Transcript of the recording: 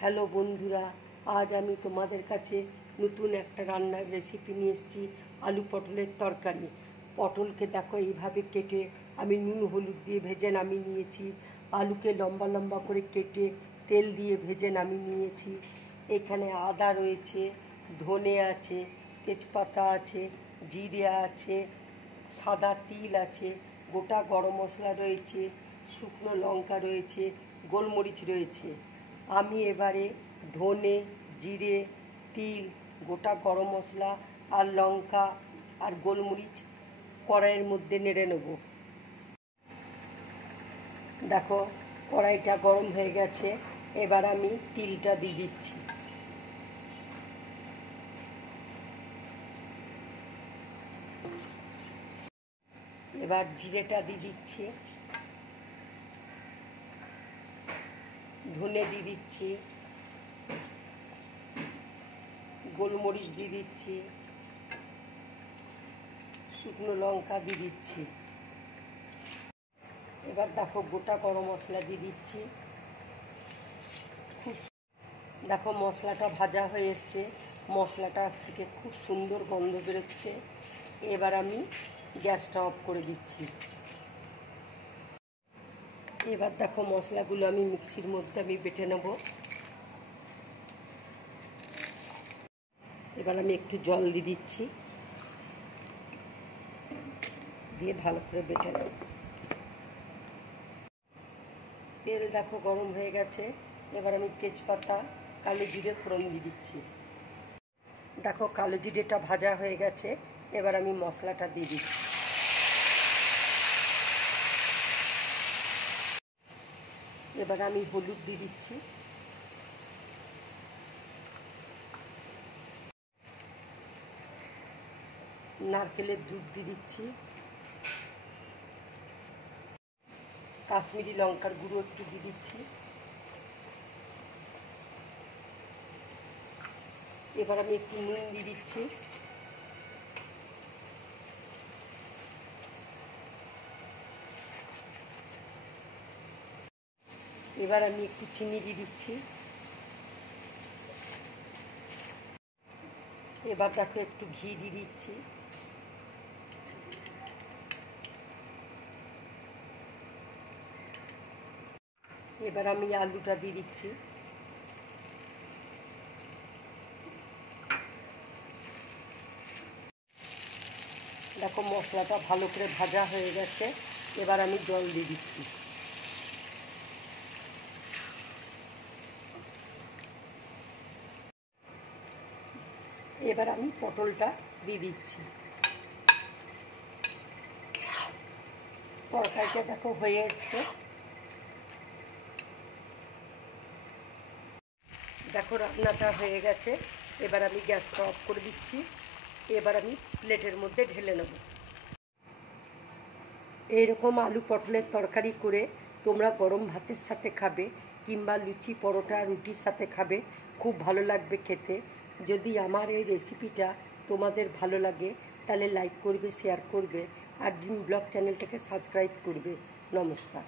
Hello বন্ধুরা, আজ আমি তোমাদের কাছে নতুন একটা রান্নার রেসিপি নিয়ে এসেছি। আলু পটলের তরকারি। পটলকে দেখো এইভাবে কেটে আমি নুন হলুদ দিয়ে ভেজে নামিয়ে নিয়েছি। আলুকে লম্বা লম্বা করে কেটে তেল দিয়ে ভেজে নামিয়ে নিয়েছি। এখানে আদা রয়েছে, ধনে আছে, তেজপাতা আছে, জিরে আছে, সাদা তিল আছে, গোটা গরম মশলা রয়েছে, শুকনো লঙ্কা রয়েছে, গোলমরিচ রয়েছে। আমি এবারে ধনে, জিরে, তিল, গোটা গরম মশলা আর লঙ্কা আর গোলমরিচ কড়াইয়ের মধ্যে নেড়ে নেব। দেখো কড়াইটা গরম হয়ে গেছে, এবার আমি তিলটা দিয়ে দিচ্ছি। এবার জিরেটা দিয়ে দিচ্ছি, ধনে দিয়ে দিচ্ছি, গোলমরিচ দিয়ে দিচ্ছি, শুকনো লঙ্কা দিয়ে দিচ্ছি। এবার দেখো গোটা গরম মশলা দিয়ে দিচ্ছি। দেখো মশলাটা ভাজা হয়ে এসছে, মশলাটা থেকে খুব সুন্দর গন্ধ বেরোচ্ছে। এবার আমি গ্যাসটা অফ করে দিচ্ছি। এবার দেখো মশলাগুলো আমি মিক্সির মধ্যে আমি বেটে নেব। এবার আমি একটু জল দিয়ে দিচ্ছি, দিয়ে ভালো করে বেটে নেব। তেল দেখো গরম হয়ে গেছে, এবার আমি তেজপাতা, কালো জিরে ফোড়ন দিয়ে দিচ্ছি। দেখো কালো জিরেটা ভাজা হয়ে গেছে, এবার আমি মশলাটা দিয়ে দিচ্ছি। এবার আমি হলুদ দিয়ে দিচ্ছি, নারকেলের দুধ দিয়ে দিচ্ছি, কাশ্মীরি লঙ্কার গুঁড়ো একটু দিয়ে দিচ্ছি। এবার আমি একটু নুন দিয়ে দিচ্ছি। এবার আমি একটু চিনি দিয়ে দিচ্ছি। এবার দেখো একটু ঘি দিয়ে দিচ্ছি। এবার আমি আলুটা দিয়ে দিচ্ছি। দেখো মশলাটা ভালো করে ভাজা হয়ে গেছে, এবার আমি জল দিয়ে দিচ্ছি। এবার আমি পটলটা দিয়ে দিচ্ছি। তরকারিটা দেখো হয়ে এসছে। দেখো রান্নাটা হয়ে গেছে, এবার আমি গ্যাসটা অফ করে দিচ্ছি। এবার আমি প্লেটের মধ্যে ঢেলে নেব। এইরকম আলু পটলের তরকারি করে তোমরা গরম ভাতের সাথে খাবে, কিংবা লুচি পরোটা রুটির সাথে খাবে, খুব ভালো লাগবে খেতে। যদি আমার এই রেসিপিটা তোমাদের ভালো লাগে তাহলে লাইক করবে, শেয়ার করবে আর ড্রিম ব্লগ চ্যানেলটাকে সাবস্ক্রাইব করবে। নমস্কার।